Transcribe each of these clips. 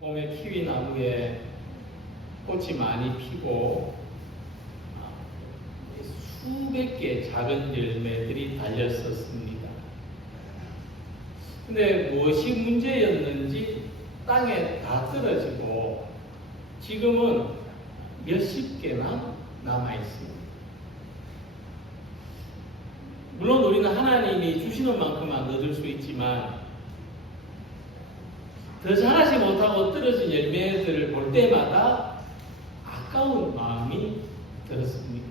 봄에 키위 나무에 꽃이 많이 피고 수백 개의 작은 열매들이 달렸었습니다. 근데 무엇이 문제였는지 땅에 다 떨어지고 지금은 몇십 개나 남아 있습니다. 물론 우리는 하나님이 주시는 만큼만 얻을 수 있지만 더 자라지 못하고 떨어진 열매들을 볼 때마다 아까운 마음이 들었습니다.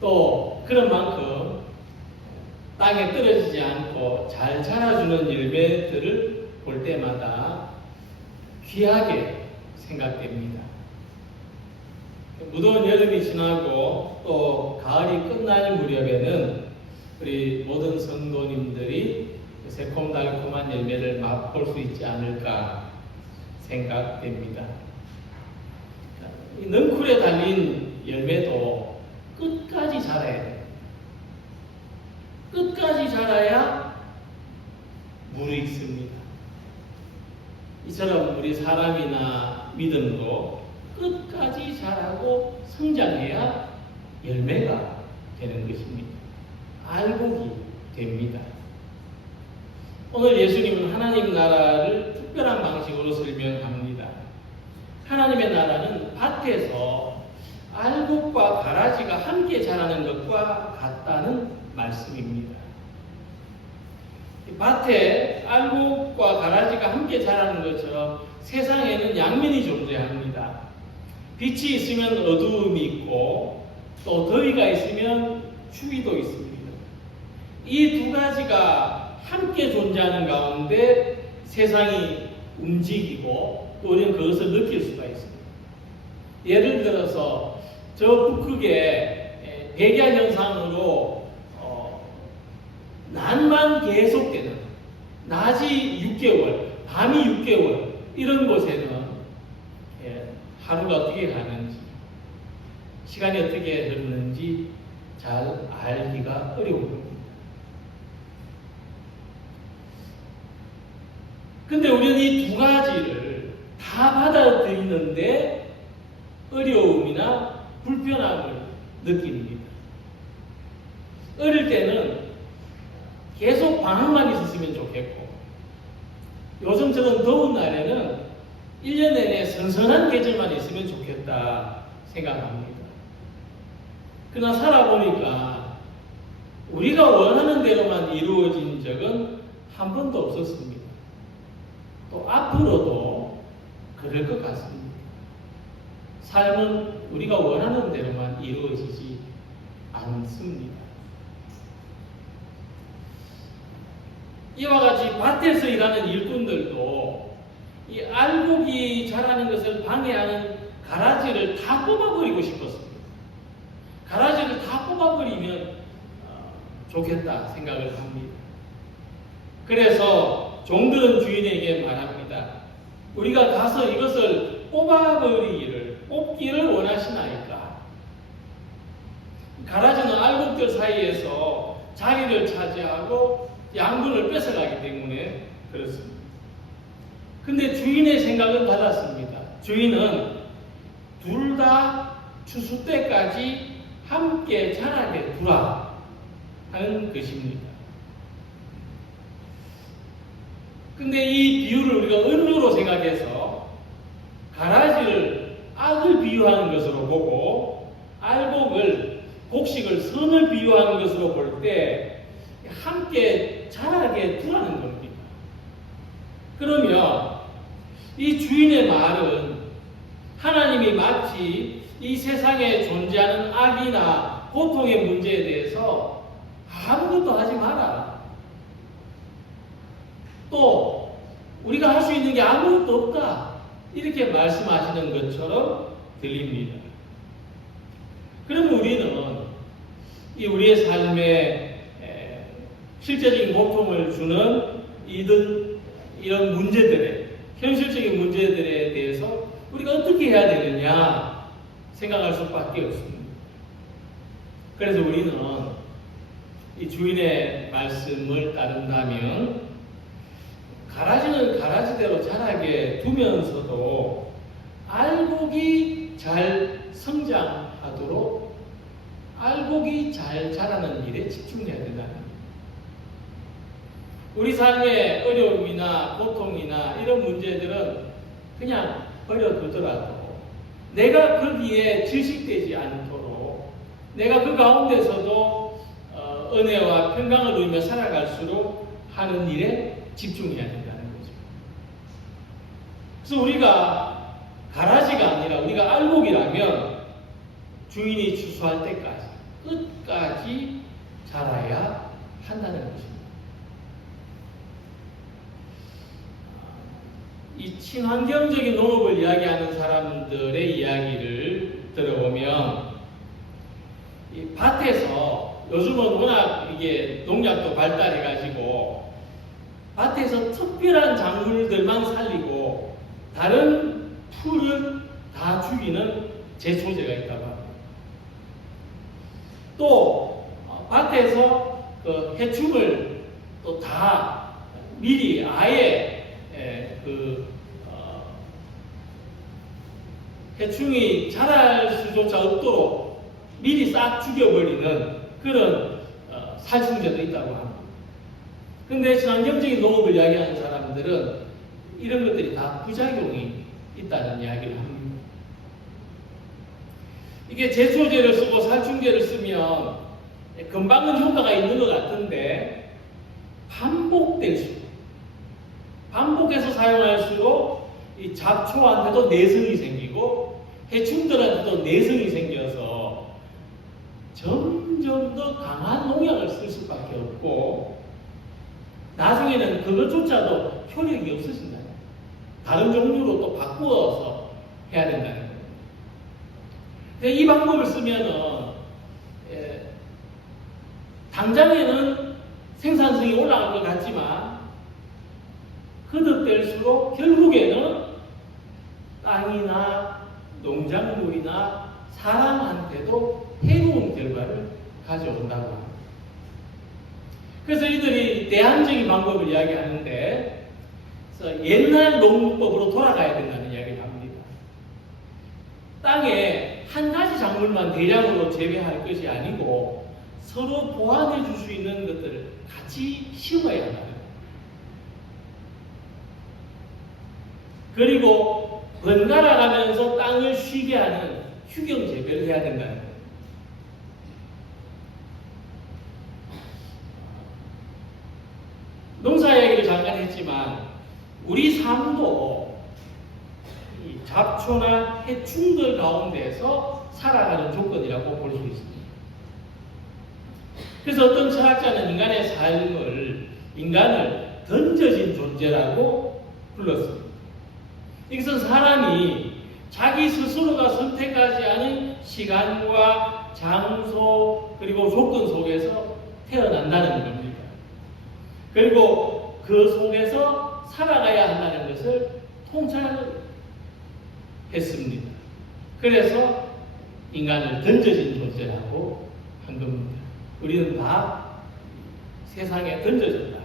또 그런 만큼 땅에 떨어지지 않고 잘 자라주는 열매들을 볼 때마다 귀하게 생각됩니다. 무더운 여름이 지나고 또 가을이 끝날 무렵에는 우리 모든 성도님들이 새콤달콤한 열매를 맛볼 수 있지 않을까 생각됩니다. 이 넝쿨에 달린 열매도 끝까지 자라야 돼요. 끝까지 자라야 물이 있습니다. 이처럼 우리 사람이나 믿음도 끝까지 자라고 성장해야 열매가 되는 것입니다. 알곡이 됩니다. 오늘 예수님은 하나님 나라를 특별한 방식으로 설명합니다. 하나님의 나라는 밭에서 알곡과 가라지가 함께 자라는 것과 같다는 말씀입니다. 밭에 알곡과 가라지가 함께 자라는 것처럼 세상에는 양면이 존재합니다. 빛이 있으면 어두움이 있고 또 더위가 있으면 추위도 있습니다. 이 두 가지가 함께 존재하는 가운데 세상이 움직이고 또 우리는 그것을 느낄 수가 있습니다. 예를 들어서 저 북극의 백야 현상으로 낮만 계속되는 낮이 6개월, 밤이 6개월 이런 곳에는 하루가 어떻게 가는지 시간이 어떻게 흐르는지 잘 알기가 어려운 근데 우리는 이 두 가지를 다 받아들이는데 어려움이나 불편함을 느낍니다. 어릴 때는 계속 방학만 있었으면 좋겠고 요즘처럼 더운 날에는 1년 내내 선선한 계절만 있으면 좋겠다 생각합니다. 그러나 살아보니까 우리가 원하는 대로만 이루어진 적은 한 번도 없었습니다. 또 앞으로도 그럴 것 같습니다. 삶은 우리가 원하는 대로만 이루어지지 않습니다. 이와 같이 밭에서 일하는 일꾼들도 이 알곡이 자라는 것을 방해하는 가라지를 다 뽑아버리고 싶었습니다. 가라지를 다 뽑아버리면 좋겠다 생각을 합니다. 그래서 종들은 주인에게 말합니다. 우리가 가서 이것을 뽑기를 원하시나이까? 가라지는 알곡들 사이에서 자리를 차지하고 양분을 뺏어가기 때문에 그렇습니다. 근데 주인의 생각은 달랐습니다. 주인은 둘 다 추수 때까지 함께 자라게 두라 하는 것입니다. 근데 이 비유를 우리가 은유로 생각해서 가라지를 악을 비유하는 것으로 보고 알곡을 곡식을 선을 비유하는 것으로 볼 때 함께 자라게 두라는 겁니다. 그러면 이 주인의 말은 하나님이 마치 이 세상에 존재하는 악이나 고통의 문제에 대해서 아무것도 하지 마라. 또 우리가 할 수 있는 게 아무것도 없다. 이렇게 말씀하시는 것처럼 들립니다. 그러면 우리는 이 우리의 삶에 실제적인 고통을 주는 이런 문제들에 현실적인 문제들에 대해서 우리가 어떻게 해야 되느냐 생각할 수밖에 없습니다. 그래서 우리는 이 주인의 말씀을 따른다면 가라지는 가라지대로 자라게 두면서도 알곡이 잘 성장하도록 알곡이 잘 자라는 일에 집중해야 된다는 거예요. 우리 삶의 어려움이나 고통이나 이런 문제들은 그냥 버려두더라도 내가 거기에 질식되지 않도록 내가 그 가운데서도 은혜와 평강을 누리며 살아갈수록 하는 일에 집중해야 된다는 거죠. 그래서 우리가 가라지가 아니라 우리가 알곡이라면 주인이 추수할 때까지 끝까지 자라야 한다는 것입니다. 이 친환경적인 농업을 이야기하는 사람들의 이야기를 들어보면 이 밭에서 요즘은 워낙 이게 농약도 발달해가지고 밭에서 특별한 작물들만 살리고 다른 풀을 다 죽이는 제초제가 있다고 합니다. 또 밭에서 그 해충을 또 다 미리 아예 해충이 자랄 수조차 없도록 미리 싹 죽여버리는 그런 살충제도 있다고 합니다. 근데 친환경적인 농업을 이야기하는 사람들은 이런 것들이 다 부작용이 있다는 이야기를 합니다. 이게 제초제를 쓰고 살충제를 쓰면 금방은 효과가 있는 것 같은데 반복해서 사용할수록 이 잡초한테도 내성이 생기고 해충들한테도 내성이 생겨서 점점 더 강한 농약을 쓸 수밖에 없고 나중에는 그것조차도 효력이 없어진다. 다른 종류로 또 바꾸어서 해야 된다는 거예요. 이 방법을 쓰면은 당장에는 생산성이 올라갈 것 같지만 거듭될수록 결국에는 땅이나 농작물이나 사람한테도 해로운 결과를 가져온다고 합니다. 그래서 이들이 대안적인 방법을 이야기하는데 옛날 농법으로 돌아가야 된다는 이야기를 합니다. 땅에 한 가지 작물만 대량으로 재배할 것이 아니고 서로 보완해 줄 수 있는 것들을 같이 심어야 한다. 그리고 번갈아 가면서 땅을 쉬게 하는 휴경 재배를 해야 된다는 거예요. 농사 이야기를 잠깐 했지만 우리 삶도 이 잡초나 해충들 가운데서 살아가는 조건이라고 볼 수 있습니다. 그래서 어떤 철학자는 인간을 던져진 존재라고 불렀습니다. 이것은 사람이 자기 스스로가 선택하지 않은 시간과 장소 그리고 조건 속에서 태어난다는 겁니다. 그리고 그 속에서 살아가야 한다는 것을 통찰했습니다. 그래서 인간을 던져진 존재라고 한 겁니다. 우리는 다 세상에 던져졌다.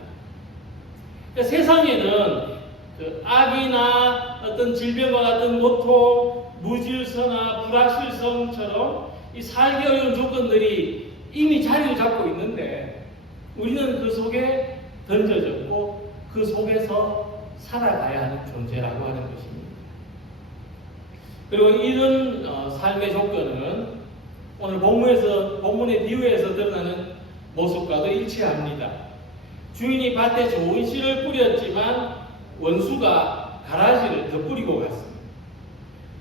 그러니까 세상에는 그 악이나 어떤 질병과 같은 고통, 무질서나 불확실성처럼 이 살기 어려운 조건들이 이미 자리를 잡고 있는데 우리는 그 속에 던져졌고 그 속에서 살아가야 하는 존재라고 하는 것입니다. 그리고 이런 삶의 조건은 오늘 본문의 비유에서 드러나는 모습과도 일치합니다. 주인이 밭에 좋은 씨를 뿌렸지만 원수가 가라지를 덧뿌리고 갔습니다.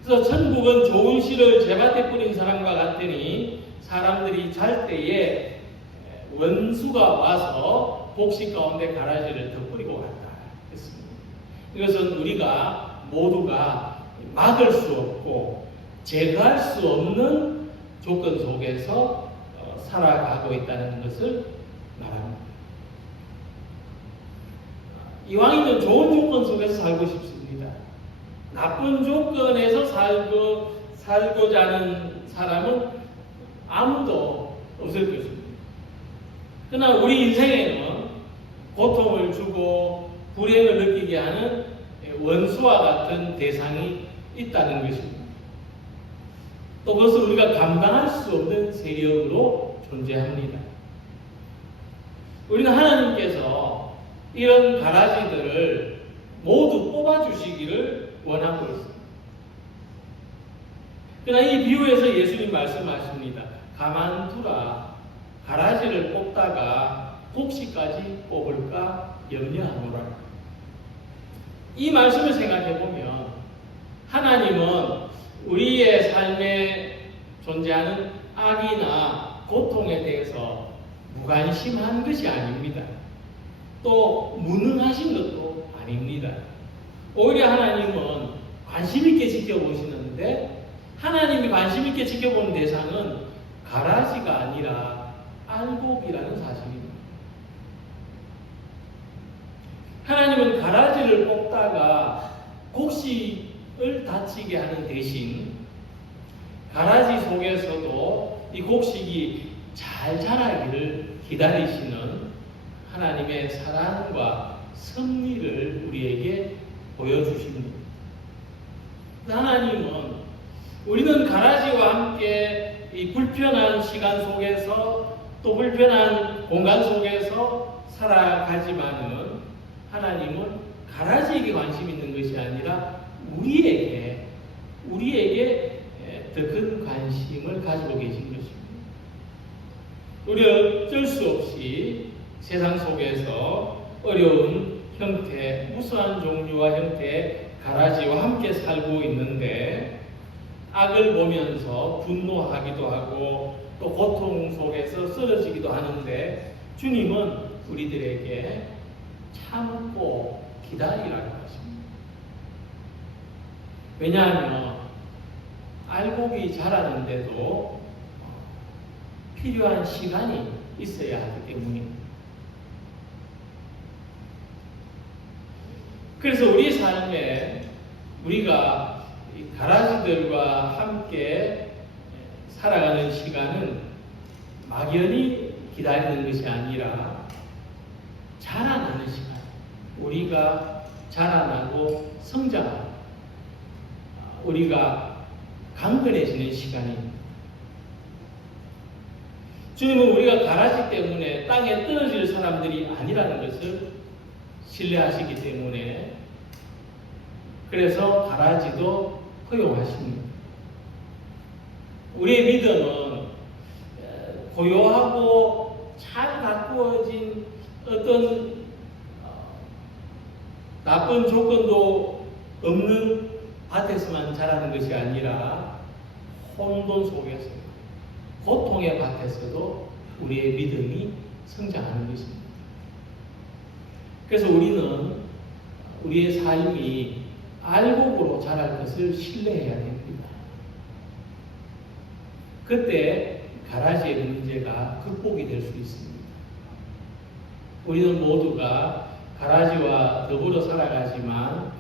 그래서 천국은 좋은 씨를 제밭에 뿌린 사람과 같으니 사람들이 잘 때에 원수가 와서 복식 가운데 가라지를 덧뿌리고 갔다 했습니다. 이것은 우리가 모두가 막을 수 없고 제거할 수 없는 조건 속에서 살아가고 있다는 것을 말합니다. 이왕이면 좋은 조건 속에서 살고 싶습니다. 나쁜 조건에서 살고자 하는 사람은 아무도 없을 것입니다. 그러나 우리 인생에는 고통을 주고 불행을 느끼게 하는 원수와 같은 대상이 있다는 것입니다. 또 그것을 우리가 감당할 수 없는 세력으로 존재합니다. 우리는 하나님께서 이런 가라지들을 모두 뽑아주시기를 원하고 있습니다. 그러나 이 비유에서 예수님 말씀하십니다. 가만두라. 가라지를 뽑다가 곡식까지 뽑을까 염려하노라. 이 말씀을 생각해 보면 하나님은 우리의 삶에 존재하는 악이나 고통에 대해서 무관심한 것이 아닙니다. 또 무능하신 것도 아닙니다. 오히려 하나님은 관심 있게 지켜보시는데 하나님이 관심 있게 지켜보는 대상은 가라지가 아니라 알곡이라는 사실입니다. 하나님은 가라지를 뽑다가 곡식을 다치게 하는 대신 가라지 속에서도 이 곡식이 잘 자라기를 기다리시는 하나님의 사랑과 섭리를 우리에게 보여주십니다. 하나님은 우리는 가라지와 함께 이 불편한 시간 속에서 또 불편한 공간 속에서 살아가지만은 하나님은 가라지에게 관심 있는 것이 아니라 우리에게 더 큰 관심을 가지고 계신 것입니다. 우리 어쩔 수 없이 세상 속에서 어려운 형태, 무수한 종류와 형태의 가라지와 함께 살고 있는데 악을 보면서 분노하기도 하고 또 고통 속에서 쓰러지기도 하는데 주님은 우리들에게 참고 기다리라고 하십니다. 왜냐하면 알곡이 자라는데도 필요한 시간이 있어야 하기 때문입니다. 그래서 우리 삶에 우리가 가라지들과 함께 살아가는 시간은 막연히 기다리는 것이 아니라 자라나는 시간, 우리가 자라나고 성장하고 우리가 강건해지는 시간입니다. 주님은 우리가 가라지 때문에 땅에 떨어질 사람들이 아니라는 것을 신뢰하시기 때문에 그래서 가라지도 허용하십니다. 우리의 믿음은 고요하고 잘 가꾸어진 어떤 나쁜 조건도 없는 밭에서만 자라는 것이 아니라 혼돈 속에서 고통의 밭에서도 우리의 믿음이 성장하는 것입니다. 그래서 우리는 우리의 삶이 알곡으로 자랄 것을 신뢰해야 됩니다. 그때 가라지의 문제가 극복이 될 수 있습니다. 우리는 모두가 가라지와 더불어 살아가지만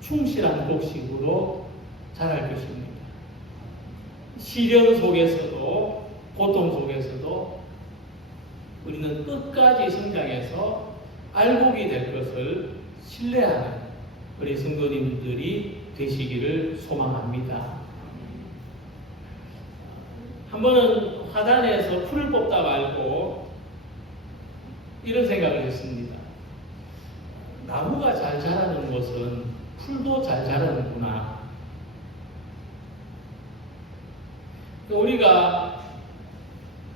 충실한 곡식으로 자랄 것입니다. 시련 속에서도 고통 속에서도 우리는 끝까지 성장해서 알곡이 될 것을 신뢰하는 우리 성도님들이 되시기를 소망합니다. 한 번은 화단에서 풀을 뽑다 말고 이런 생각을 했습니다. 나무가 잘 자라는 곳은 풀도 잘 자라는구나. 우리가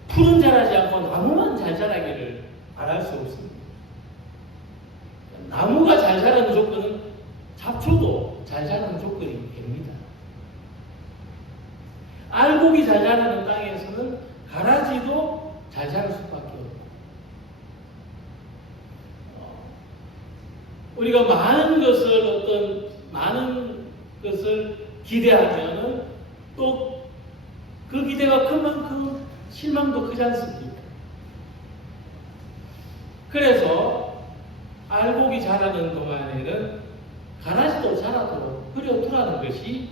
풀은 자라지 않고 나무만 잘 자라기를 바랄 수 없습니다. 나무가 잘 자라는 조건은 잡초도 잘 자라는 조건이 됩니다. 알곡이 잘 자라는 땅에서는 가라지도 잘 자랄 수밖에 없고 우리가 많은 것을 기대하면은 또 그 기대가 큰 만큼 실망도 크지 않습니까? 그래서 알곡이 자라는 동안에는 가라지도 자라도록 버려두라는 것이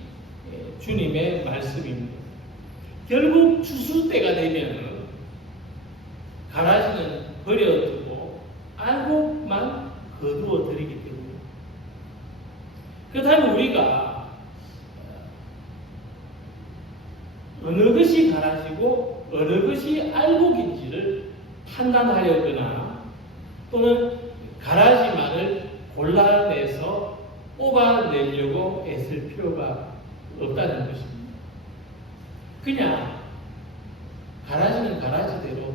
주님의 말씀입니다. 결국 추수 때가 되면 가라지는 버려두고 알곡만 그렇다면 우리가 어느 것이 가라지고 어느 것이 알곡인지를 판단하려거나 또는 가라지만을 골라내서 뽑아내려고 애쓸 필요가 없다는 것입니다. 그냥 가라지는 가라지대로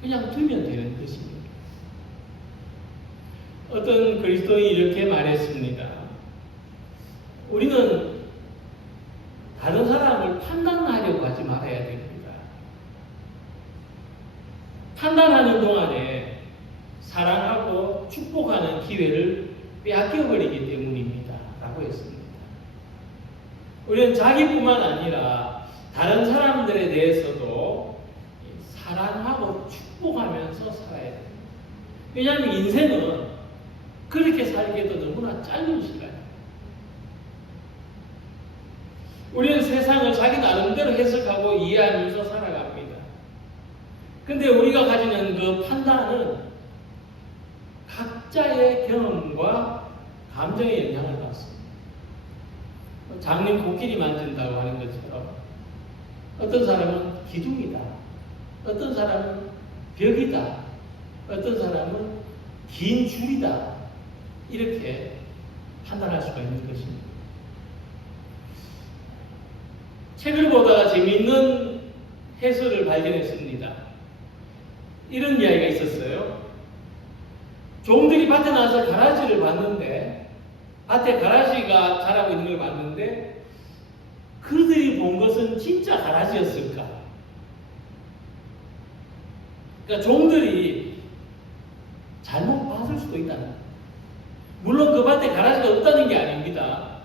그냥 두면 되는 것입니다. 어떤 그리스도인이 이렇게 말했습니다. 우리는 다른 사람을 판단하려고 하지 말아야 됩니다. 판단하는 동안에 사랑하고 축복하는 기회를 빼앗겨버리기 때문입니다. 라고 했습니다. 우리는 자기뿐만 아니라 다른 사람들에 대해서도 사랑하고 축복하면서 살아야 됩니다. 왜냐하면 인생은 그렇게 살기에도 너무나 짧은 시간입니다. 우리는 세상을 자기 나름대로 해석하고 이해하면서 살아갑니다. 근데 우리가 가지는 그 판단은 각자의 경험과 감정의 영향을 받습니다. 장님 코끼리 만진다고 하는 것처럼 어떤 사람은 기둥이다, 어떤 사람은 벽이다, 어떤 사람은 긴 줄이다, 이렇게 판단할 수가 있는 것입니다. 책을 보다가 재미있는 해설을 발견했습니다. 이런 이야기가 있었어요. 종들이 밭에 나와서 가라지를 봤는데, 밭에 가라지가 자라고 있는 걸 봤는데, 그들이 본 것은 진짜 가라지였을까? 그러니까 종들이 잘못 봤을 수도 있다는 거예요. 물론 그 밭에 가라지가 없다는 게 아닙니다.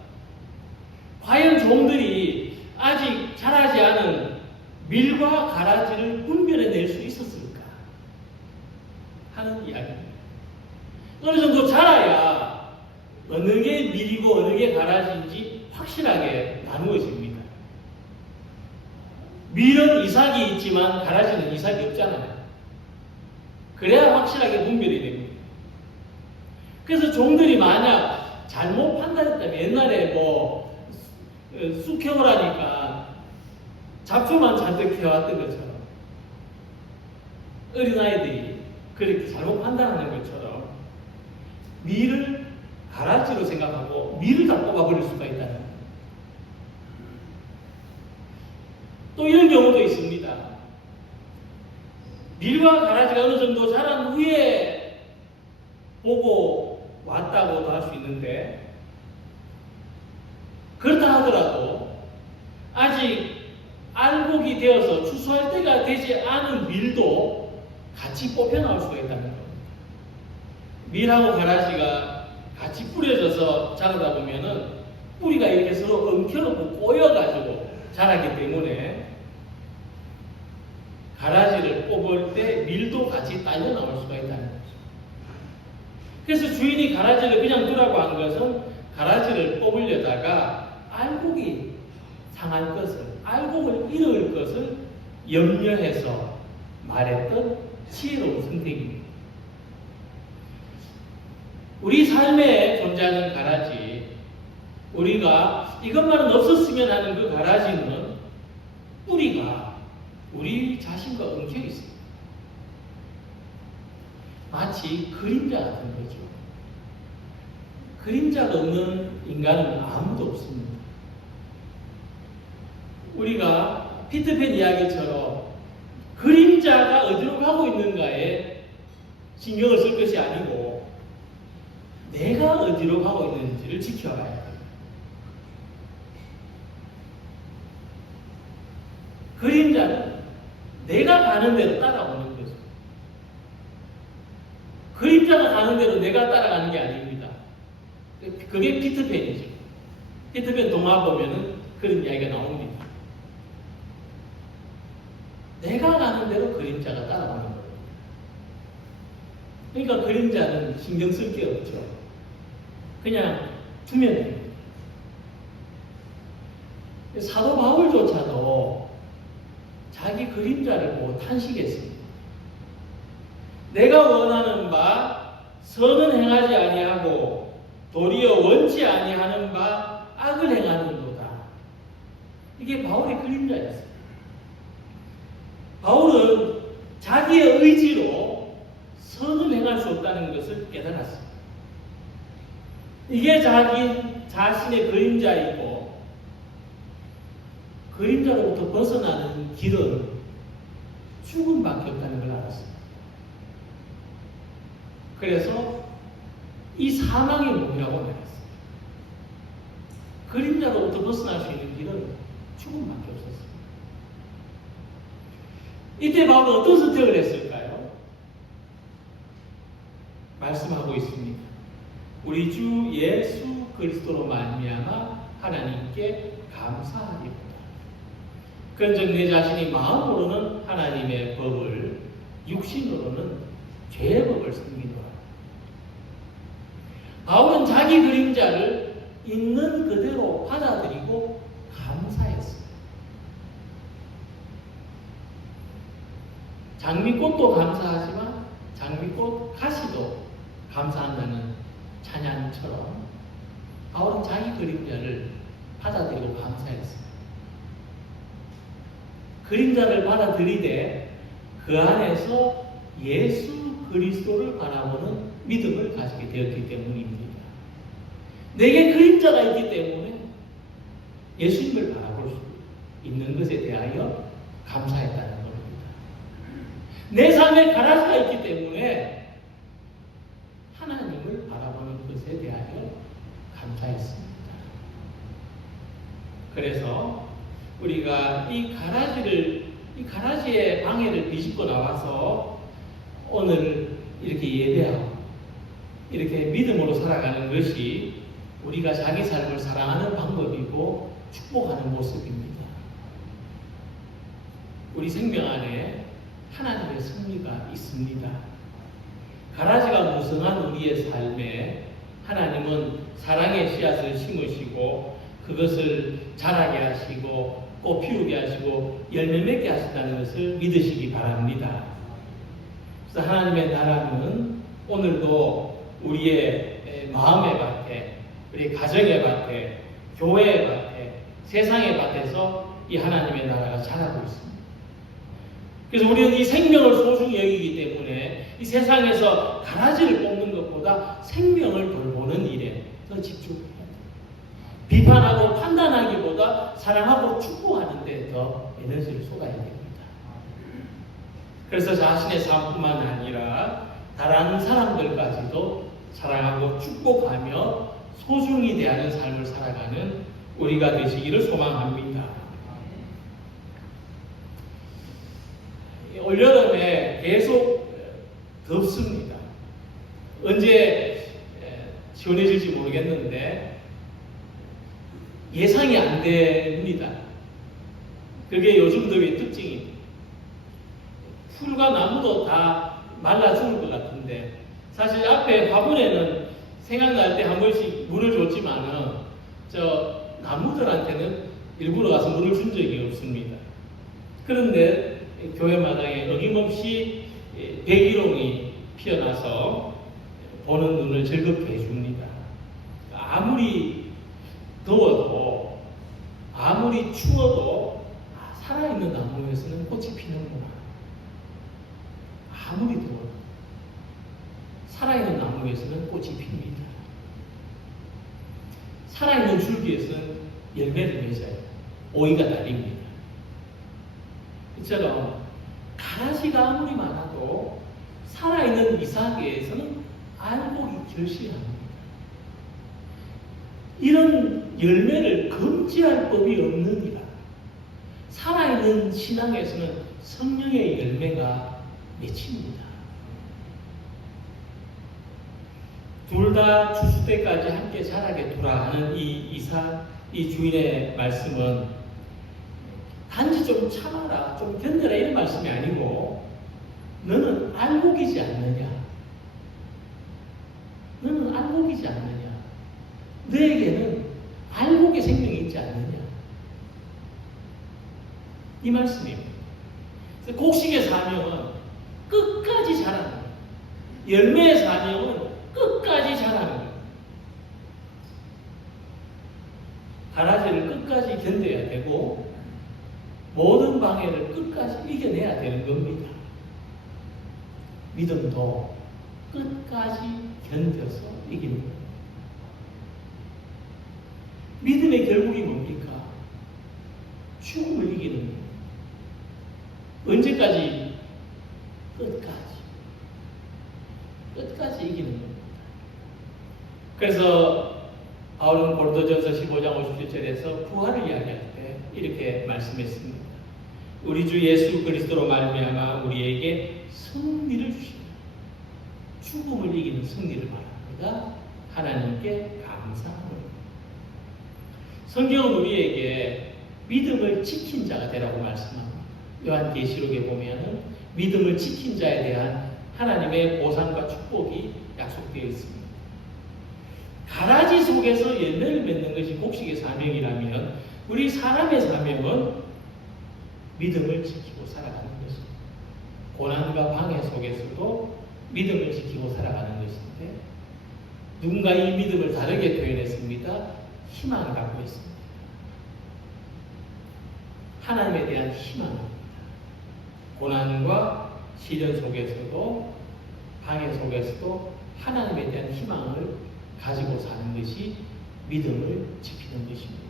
과연 종들이 아직 자라지 않은 밀과 가라지를 분별해낼 수 있었을까? 하는 이야기입니다. 어느 정도 자라야 어느 게 밀이고 어느 게 가라지인지 확실하게 나누어집니다. 밀은 이삭이 있지만 가라지는 이삭이 없잖아요. 그래야 확실하게 분별이 됩니다. 그래서 종들이 만약 잘못 판단했다면, 옛날에 쑥형을 하니까 잡초만 잔뜩 해왔던 것처럼 어린아이들이 그렇게 잘못 판단하는 것처럼 밀을 가라지로 생각하고 밀을 다 뽑아버릴 수가 있다는 거예요. 또 이런 경우도 있습니다. 밀과 가라지가 어느 정도 자란 후에 보고 왔다고도 할 수 있는데, 그렇다 하더라도 아직 알곡이 되어서 추수할 때가 되지 않은 밀도 같이 뽑혀 나올 수가 있다는 겁니다. 밀하고 가라지가 같이 뿌려져서 자라다 보면은 뿌리가 이렇게 서로 엉켜놓고 꼬여가지고 자라기 때문에 가라지를 뽑을 때 밀도 같이 딸려 나올 수가 있다는 거죠. 그래서 주인이 가라지를 그냥 두라고 한 것은 가라지를 뽑으려다가 알곡이 상할 것을, 알곡을 잃을 것을 염려해서 말했던 지혜로운 선택입니다. 우리 삶에 존재하는 가라지, 우리가 이것만은 없었으면 하는 그 가라지는 뿌리가 우리 자신과 엉켜 있습니다. 마치 그림자 같은 거죠. 그림자가 없는 인간은 아무도 없습니다. 우리가 피터팬 이야기처럼 그림자가 어디로 가고 있는가에 신경을 쓸 것이 아니고 내가 어디로 가고 있는지를 지켜봐야 합니다. 그림자는 내가 가는 대로 따라오는 거죠. 그림자가 가는 대로 내가 따라가는 게 아닙니다. 그게 피터팬이죠. 피터팬 동화 보면은 그런 이야기가 나옵니다. 내가 가는 대로 그림자가 따라오는 거예요. 그러니까 그림자는 신경 쓸 게 없죠. 그냥 두면 됩니다. 사도 바울조차도 자기 그림자를 보고 탄식했습니다. 내가 원하는 바 선은 행하지 아니하고 도리어 원치 아니하는 바 악을 행하는도다. 이게 바울의 그림자였어요. 바울은 자기의 의지로 선을 행할 수 없다는 것을 깨달았습니다. 이게 자기 자신의 그림자이고, 그림자로부터 벗어나는 길은 죽음밖에 없다는 걸 알았습니다. 그래서 이 사망의 몸이라고 말했습니다. 그림자로부터 벗어날 수 있는 길은 죽음밖에 없었습니다. 이때 바울은 어떤 선택을 했을까요? 말씀하고 있습니다. 우리 주 예수 그리스도로 말미암아 하나님께 감사하리로다. 그런즉 내 자신이 마음으로는 하나님의 법을, 육신으로는 죄의 법을 섬기노라. 바울은 자기 그림자를 있는 그대로 받아들이고 감사했습니다. 장미꽃도 감사하지만 장미꽃 가시도 감사한다는 찬양처럼 바울은 자기 그림자를 받아들이고 감사했습니다. 그림자를 받아들이되 그 안에서 예수 그리스도를 바라보는 믿음을 가지게 되었기 때문입니다. 내게 그림자가 있기 때문에 예수님을 바라볼 수 있는 것에 대하여 감사했다는 겁니다. 내 삶에 가라지가 있기 때문에 하나님을 바라보는 것에 대하여 감사했습니다. 그래서 우리가 이 가라지의 방해를 비집고 나와서 오늘 이렇게 예배하고 이렇게 믿음으로 살아가는 것이 우리가 자기 삶을 사랑하는 방법이고 축복하는 모습입니다. 우리 생명 안에 하나님의 승리가 있습니다. 가라지가 무성한 우리의 삶에 하나님은 사랑의 씨앗을 심으시고 그것을 자라게 하시고 꽃 피우게 하시고 열매 맺게 하신다는 것을 믿으시기 바랍니다. 그래서 하나님의 나라는 오늘도 우리의 마음의 밭에, 우리 가정의 밭에, 교회의 밭에, 세상의 밭에서 이 하나님의 나라가 자라고 있습니다. 그래서 우리는 이 생명을 소중히 여기기 때문에 이 세상에서 가라지를 뽑는 것보다 생명을 돌보는 일에 더 집중해야 돼요. 비판하고 판단하기보다 사랑하고 축복하는 데 더 에너지를 쏟아야 됩니다. 그래서 자신의 삶뿐만 아니라 다른 사람들까지도 사랑하고 축복하며 소중히 대하는 삶을 살아가는 우리가 되시기를 소망합니다. 올여름에 계속 덥습니다. 언제 시원해질지 모르겠는데 예상이 안 됩니다. 그게 요즘 더위의 특징입니다. 풀과 나무도 다 말라 죽을 것 같은데 사실 앞에 화분에는 생각날 때 한 번씩 물을 줬지만은 저 나무들한테는 일부러 가서 물을 준 적이 없습니다. 그런데 교회 마당에 어김없이 백일홍이 피어나서 보는 눈을 즐겁게 해줍니다. 아무리 더워도 아무리 추워도 살아있는 나무에서는 꽃이 피는구나. 아무리 더워도 살아있는 나무에서는 꽃이 핍니다. 살아있는 줄기에서는 열매를 맺어요. 오이가 달립니다. 이처럼 가라지가 아무리 많아도 살아있는 이삭에서는 알곡이 결실합니다. 이런 열매를 금지할 법이 없느니라. 살아있는 신앙에서는 성령의 열매가 맺힙니다. 둘 다 추수 때까지 함께 자라게 두라 하는 이 주인의 말씀은 단지 좀 참아라, 좀 견뎌라 이런 말씀이 아니고 너는 알곡이지 않느냐? 너는 알곡이지 않느냐? 너에게는 알곡의 생명이 있지 않느냐? 이 말씀입니다. 곡식의 사명은 끝까지 자라는 거예요. 열매의 사명은 끝까지 자라는 거예요. 가라지를 끝까지 견뎌야 되고 모든 방해를 끝까지 이겨내야 되는 겁니다. 믿음도 끝까지 견뎌서 이기는 겁니다. 믿음의 결국이 뭡니까? 죽음을 이기는 겁니다. 언제까지? 끝까지 이기는 겁니다. 그래서 바울은 고린도전서 15장 57절에서 부활을 이야기할 때 이렇게 말씀했습니다. 우리 주 예수 그리스도로 말미암아 우리에게 승리를 주시다. 죽음을 이기는 승리를 말합니다. 하나님께 감사합니다. 성경은 우리에게 믿음을 지킨 자가 되라고 말씀합니다. 요한계시록에 보면은 믿음을 지킨 자에 대한 하나님의 보상과 축복이 약속되어 있습니다. 가라지 속에서 열매를 맺는 것이 곡식의 사명이라면 우리 사람의 사명은 믿음을 지키고 살아가는 것입니다. 고난과 방해 속에서도 믿음을 지키고 살아가는 것인데 누군가 이 믿음을 다르게 표현했습니다. 희망을 갖고 있습니다. 하나님에 대한 희망입니다. 고난과 시련 속에서도 방해 속에서도 하나님에 대한 희망을 가지고 사는 것이 믿음을 지키는 것입니다.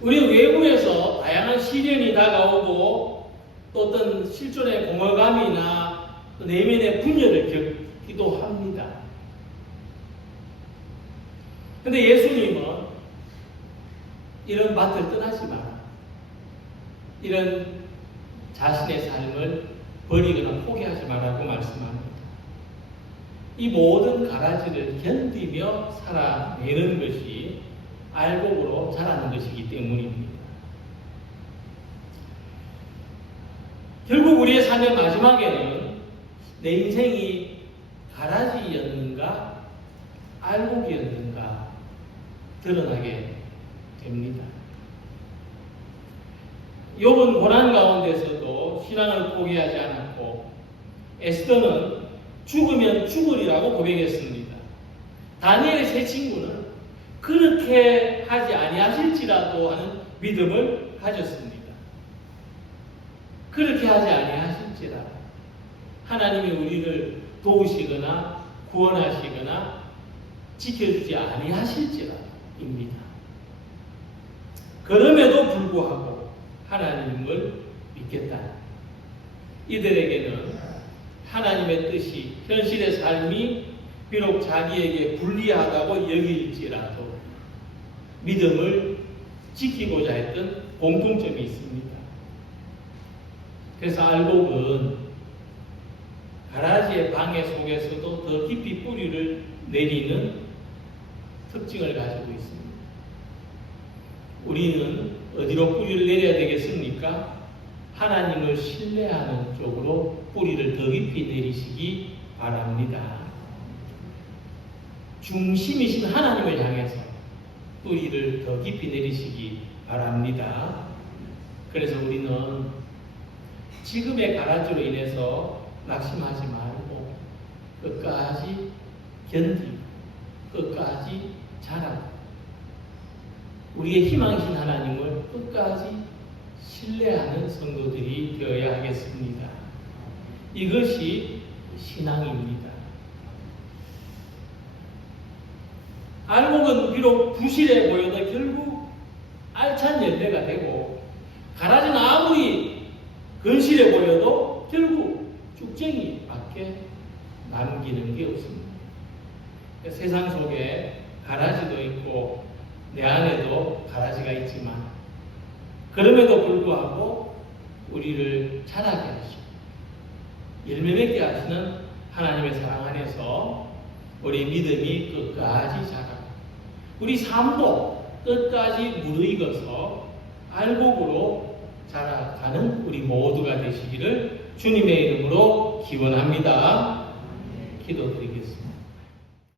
우리 외부에서 다양한 시련이 다가오고 또 어떤 실존의 공허감이나 내면의 분열을 겪기도 합니다. 그런데 예수님은 이런 밭을 떠나지 마라. 이런 자신의 삶을 버리거나 포기하지 말라고 말씀합니다. 이 모든 가라지를 견디며 살아내는 것이 알곡으로 자라는 것이기 때문입니다. 결국 우리의 삶의 마지막에는 내 인생이 가라지였는가 알곡이었는가 드러나게 됩니다. 욥은 고난 가운데서도 신앙을 포기하지 않았고 에스더는 죽으면 죽으리라고 고백했습니다. 다니엘의 세 친구는 그렇게 하지 아니하실지라도 하는 믿음을 가졌습니다. 그렇게 하지 아니하실지라도 하나님이 우리를 도우시거나 구원하시거나 지켜주지 아니하실지라도입니다. 그럼에도 불구하고 하나님을 믿겠다. 이들에게는 하나님의 뜻이 현실의 삶이 비록 자기에게 불리하다고 여길지라도 믿음을 지키고자 했던 공통점이 있습니다. 그래서 알곡은 가라지의 방해 속에서도 더 깊이 뿌리를 내리는 특징을 가지고 있습니다. 우리는 어디로 뿌리를 내려야 되겠습니까? 하나님을 신뢰하는 쪽으로 뿌리를 더 깊이 내리시기 바랍니다. 중심이신 하나님을 향해서 뿌리를 더 깊이 내리시기 바랍니다. 그래서 우리는 지금의 가라지로 인해서 낙심하지 말고 끝까지 견디고 끝까지 자라고 우리의 희망이신 하나님을 끝까지 신뢰하는 성도들이 되어야 하겠습니다. 이것이 신앙입니다. 알곡은 비록 부실해 보여도 결국 알찬 열매가 되고 가라지는 아무리 건실해 보여도 결국 쭉쟁이밖에 남기는 게 없습니다. 세상 속에 가라지도 있고 내 안에도 가라지가 있지만 그럼에도 불구하고 우리를 자라게 하시고 열매 맺게 하시는 하나님의 사랑 안에서 우리 믿음이 끝까지 자라고 우리 삶도 끝까지 무르익어서 알곡으로 자라가는 우리 모두가 되시기를 주님의 이름으로 기원합니다. 기도드리겠습니다.